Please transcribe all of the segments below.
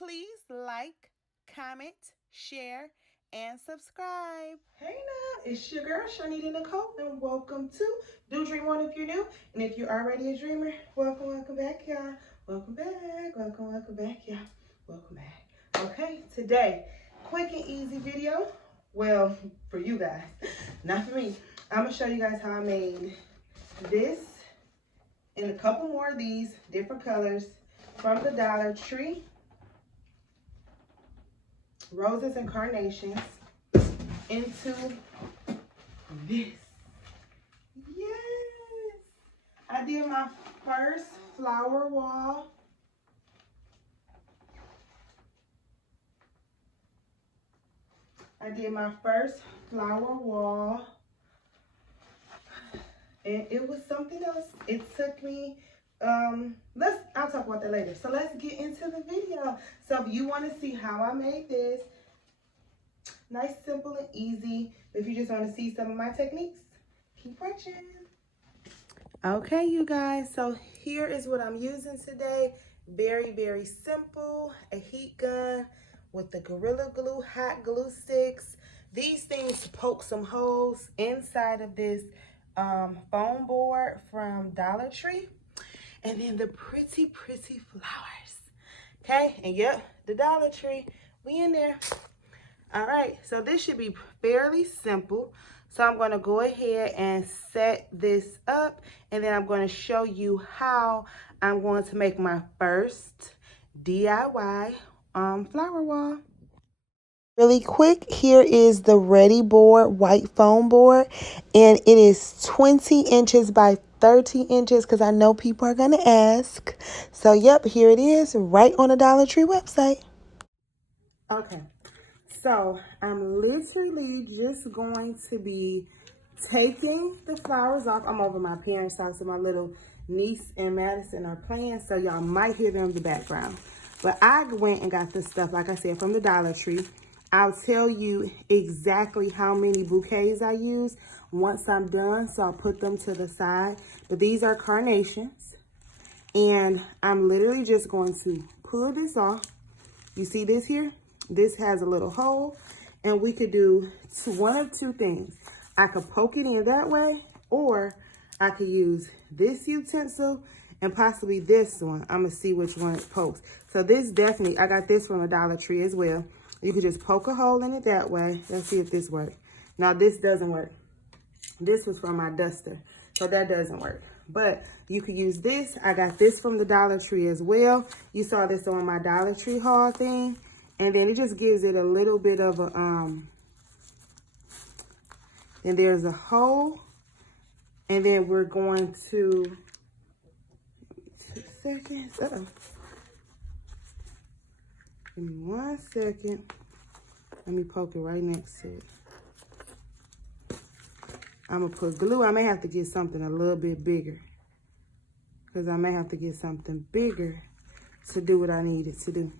please like, comment, share, and subscribe. Hey now, it's your girl, ChonitaNicole, and welcome to Do Dream On if you're new. And if you're already a dreamer, welcome back, y'all. Welcome back, welcome back, y'all. Welcome back. Okay, today, quick and easy video. Well, for you guys, not for me. I'm gonna show you guys how I made this and a couple more of these different colors from the Dollar Tree. Roses and carnations into this. Yes! I did my first flower wall. And it was something else. It took me, I'll talk about that later. So let's get into the video. So if you want to see how I made this, nice, simple, and easy. If you just want to see some of my techniques, keep watching. Okay, you guys, so here is what I'm using today. Very, very simple. A heat gun with the Gorilla Glue hot glue sticks. These things poke some holes inside of this foam board from Dollar Tree. And then the pretty flowers. Okay, and yep, the Dollar Tree, we in there. All right, so this should be fairly simple. So I'm going to go ahead and set this up, and then I'm going to show you how I'm going to make my first DIY flower wall. Really quick, here is the ready board, white foam board, and it is 20 inches by 30 inches because I know people are going to ask. So yep, here it is right on the Dollar Tree website. Okay. So I'm literally just going to be taking the flowers off. I'm over my parents' house, and my little niece and Madison are playing, so y'all might hear them in the background. But I went and got this stuff, like I said, from the Dollar Tree. I'll tell you exactly how many bouquets I use once I'm done, so I'll put them to the side. But these are carnations, and I'm literally just going to pull this off. You see this here? This has a little hole, and we could do one of two things. I could poke it in that way, or I could use this utensil and possibly this one. I'm gonna see which one it pokes. So this definitely, I got this from the Dollar Tree as well. You could just poke a hole in it that way. Let's see if this works. Now this doesn't work. This was from my duster, so that doesn't work. But you could use this. I got this from the Dollar Tree as well. You saw this on my Dollar Tree haul thing. And then it just gives it a little bit of a, and there's a hole. And then we're going to, 2 seconds. Uh-oh. Give me 1 second. Let me poke it right next to it. I'm gonna put glue. I may have to get something a little bit bigger, because I may have to get something bigger to do what I need it to do.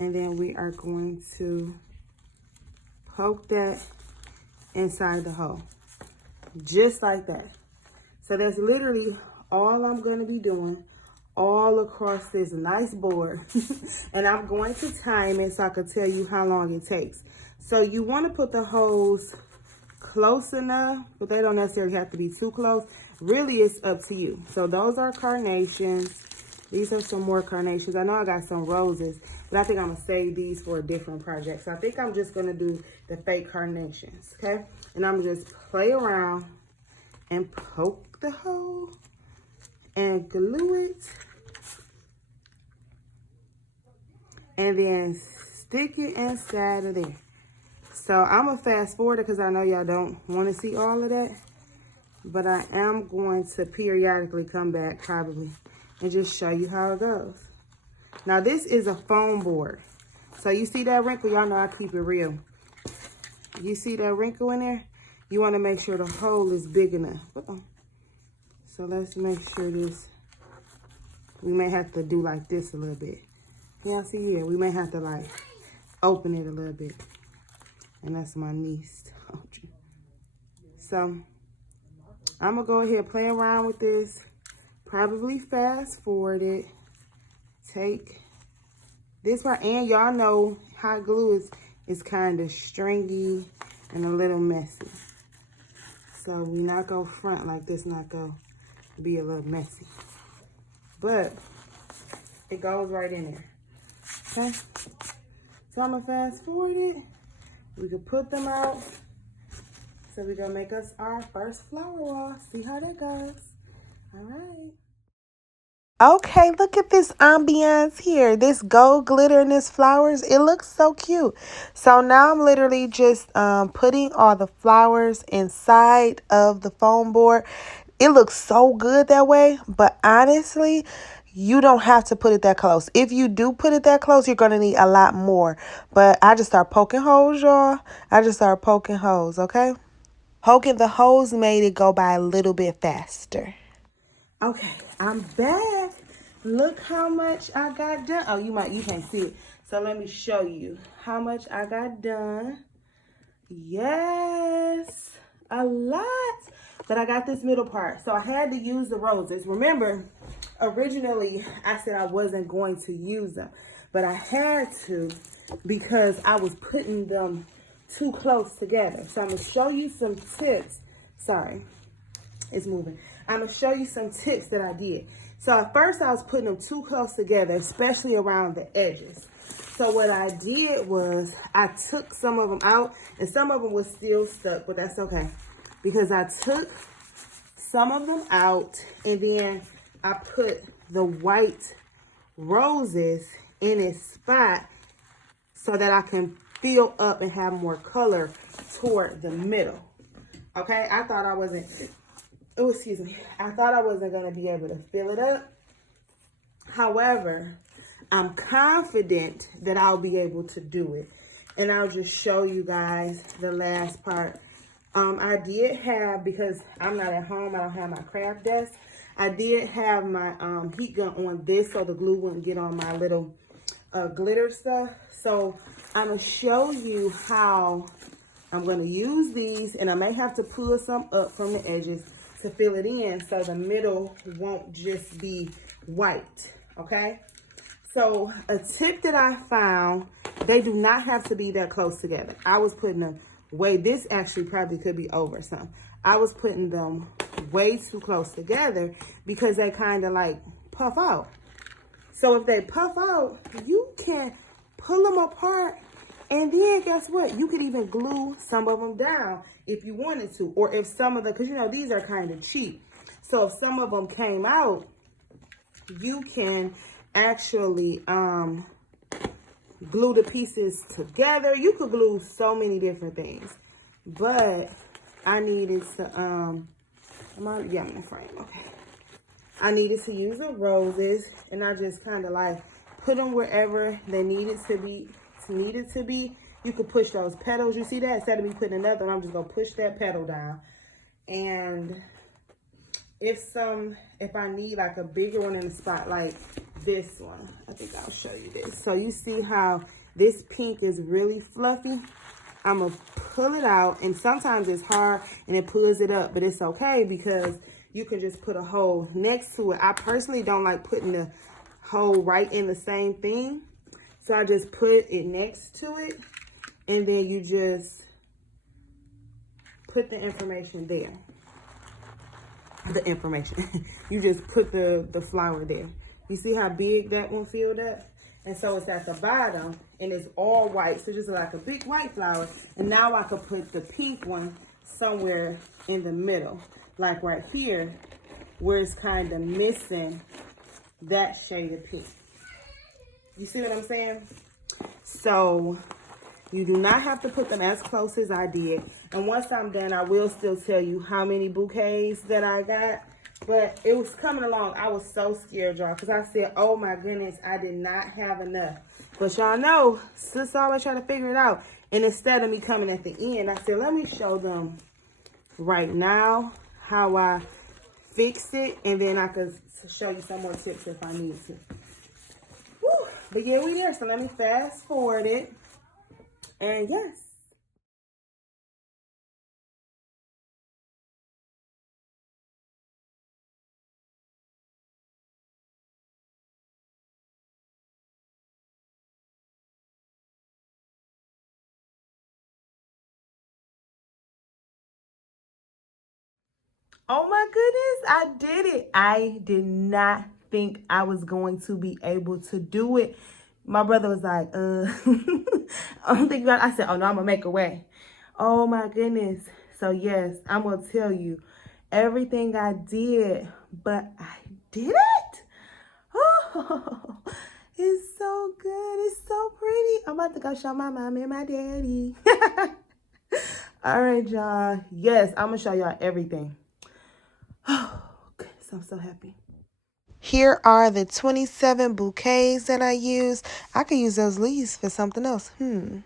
And then we are going to poke that inside the hole, just like that. So that's literally all I'm going to be doing all across this nice board. And I'm going to time it so I can tell you how long it takes. So you want to put the holes close enough, but they don't necessarily have to be too close. Really, it's up to you. So those are carnations. These are some more carnations. I know I got some roses, but I think I'm going to save these for a different project. So I think I'm just going to do the fake carnations, okay? And I'm going to just play around and poke the hole and glue it. And then stick it inside of there. So I'm going to fast forward it because I know y'all don't want to see all of that. But I am going to periodically come back probably and just show you how it goes. Now this is a foam board. So you see that wrinkle? Y'all know I keep it real. You see that wrinkle in there? You want to make sure the hole is big enough. So let's make sure this, we may have to do like this a little bit. Y'all see here? We may have to like open it a little bit. And that's my niece. So I'm going to go ahead and play around with this. Probably fast forward it. Take This part, and y'all know hot glue is kind of stringy and a little messy. So we not go front like this, not go be a little messy. But it goes right in there, okay? So I'm gonna fast forward it. We can put them out. So we're gonna make us our first flower wall. See how that goes. All right. Okay, look at this ambiance here. This gold glitter and this flowers. It looks so cute. So now I'm literally just putting all the flowers inside of the foam board. It looks so good that way. But honestly, you don't have to put it that close. If you do put it that close, you're going to need a lot more. But I just start poking holes, y'all. I just start poking holes, okay? Poking the holes made it go by a little bit faster. Okay, I'm back. Look how much I got done. Oh, you can't see it. So let me show you how much I got done. Yes, a lot. But I got this middle part. So I had to use the roses. Remember, originally I said I wasn't going to use them, but I had to because I was putting them too close together. So I'm gonna show you some tips. Sorry, it's moving. I'm gonna show you some tips that I did. So at first I was putting them too close together, especially around the edges. So what I did was I took some of them out, and some of them was still stuck, but that's okay. Because I took some of them out, and then I put the white roses in its spot so that I can fill up and have more color toward the middle. Okay, I thought I wasn't, oh, excuse me. I thought I wasn't gonna be able to fill it up. However, I'm confident that I'll be able to do it. And I'll just show you guys the last part. I did have, because I'm not at home, I don't have my craft desk. I did have my heat gun on this so the glue wouldn't get on my little glitter stuff. So I'm gonna show you how I'm gonna use these, and I may have to pull some up from the edges to fill it in so the middle won't just be white, okay? So a tip that I found, they do not have to be that close together. I was putting them this actually probably could be over some. I was putting them way too close together because they kind of like puff out. So if they puff out, you can pull them apart, and then guess what? You could even glue some of them down if you wanted to, or if some of the, because you know, these are kind of cheap. So if some of them came out, you can actually glue the pieces together. You could glue so many different things, but I needed to, I'm in the frame, okay. I needed to use the roses, and I just kind of like put them wherever they needed to be. You could push those petals. You see that? Instead of me putting another one, I'm just gonna push that petal down. And if I need like a bigger one in the spot, like this one, I think I'll show you this. So you see how this pink is really fluffy? I'm gonna pull it out, and sometimes it's hard and it pulls it up, but it's okay because you can just put a hole next to it. I personally don't like putting the hole right in the same thing. So I just put it next to it, and then you just put the information there. You just put the flower there. You see how big that one filled up? And so it's at the bottom, and it's all white. So just like a big white flower. And now I could put the pink one somewhere in the middle. Like right here, where it's kind of missing that shade of pink. You see what I'm saying? So you do not have to put them as close as I did. And once I'm done, I will still tell you how many bouquets that I got. But it was coming along. I was so scared, y'all, because I said, oh my goodness, I did not have enough. But y'all know, sis always try to figure it out. And instead of me coming at the end, I said, let me show them right now how I fix it. And then I could show you some more tips if I need to. Whew. But yeah, we there. So let me fast forward it. And yes. Oh my goodness, I did it. I did not think I was going to be able to do it. My brother was like, I'm thinking about it. I said, oh no, I'm gonna make a way. Oh my goodness. So yes, I'm gonna tell you everything I did, but I did it. Oh, it's so good. It's so pretty. I'm about to go show my mom and my daddy. All right, y'all. Yes, I'm gonna show y'all everything. Oh, goodness, I'm so happy. Here are the 27 bouquets that I use. I could use those leaves for something else. Okay,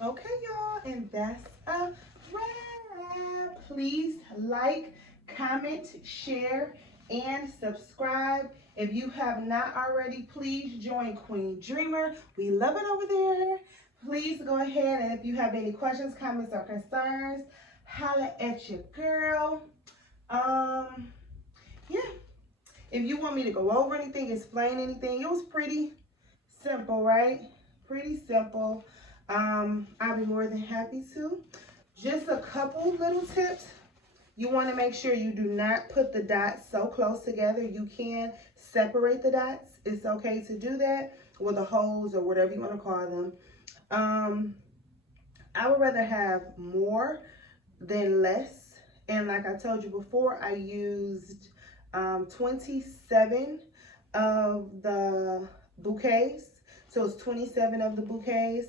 y'all, and that's a wrap. Please like, comment, share, and subscribe. If you have not already, please join Queen Dreamer. We love it over there. Please go ahead, and if you have any questions, comments, or concerns, holla at your girl. Yeah. If you want me to go over anything, explain anything, it was pretty simple, right? Pretty simple. I'll be more than happy to. Just a couple little tips. You want to make sure you do not put the dots so close together. You can separate the dots. It's okay to do that with the holes or whatever you want to call them. I would rather have more than less. And like I told you before, I used 27 of the bouquets. So it's 27 of the bouquets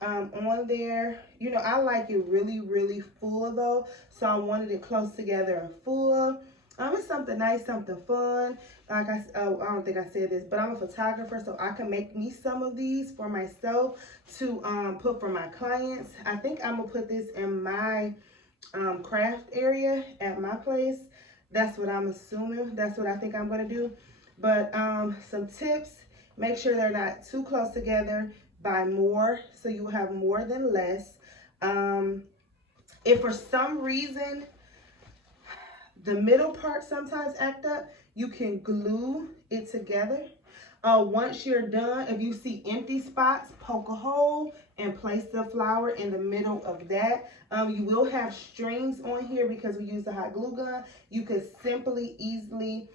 on there. You know, I like it really, really full though. So I wanted it close together and full. It's something nice, something fun. Like I don't think I said this, but I'm a photographer, so I can make me some of these for myself to put for my clients. I think I'm gonna put this in my craft area at my place. That's what I'm assuming. That's what I think I'm gonna do. But some tips: make sure they're not too close together. Buy more so you have more than less. If for some reason the middle part sometimes act up, you can glue it together. Once you're done, if you see empty spots, poke a hole and place the flower in the middle of that. You will have strings on here because we use the hot glue gun. You could simply, easily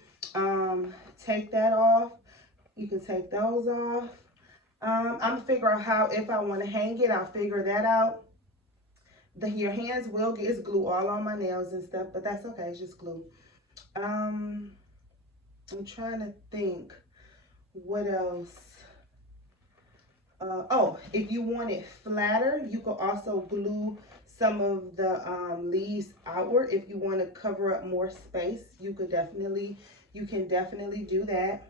take that off. You can take those off. I'm gonna figure out how, if I want to hang it, I'll figure that out. Your hands will get, it's glue all on my nails and stuff, but that's okay, it's just glue. I'm trying to think what else. Oh, if you want it flatter, you could also glue some of the leaves outward. If you want to cover up more space, you can definitely do that.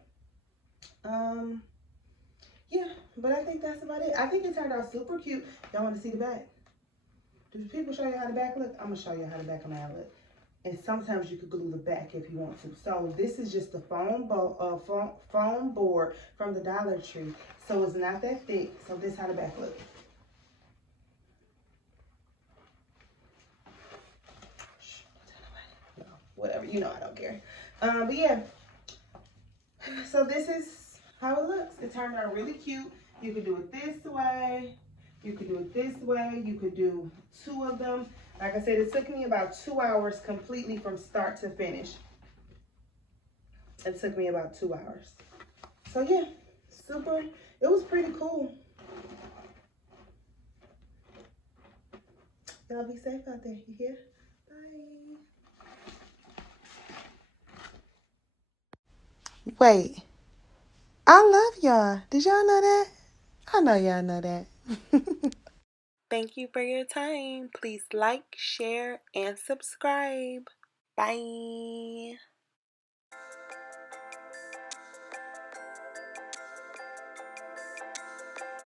Yeah, but I think that's about it. I think it turned out super cute. Y'all want to see the back? Do people show you how the back look? I'm gonna show you how the back of mine look. And sometimes you could glue the back if you want to. So this is just the foam board from the Dollar Tree. So it's not that thick. So this is how the back looks. Whatever, you know I don't care. But yeah. So this is how it looks. It turned out really cute. You could do it this way. You could do it this way. You could do two of them. Like I said, it took me about 2 hours completely from start to finish. It took me about 2 hours. So yeah, super. It was pretty cool. Y'all be safe out there. You hear? Bye. Wait. I love y'all. Did y'all know that? I know y'all know that. Thank you for your time. Please like, share, and subscribe. Bye.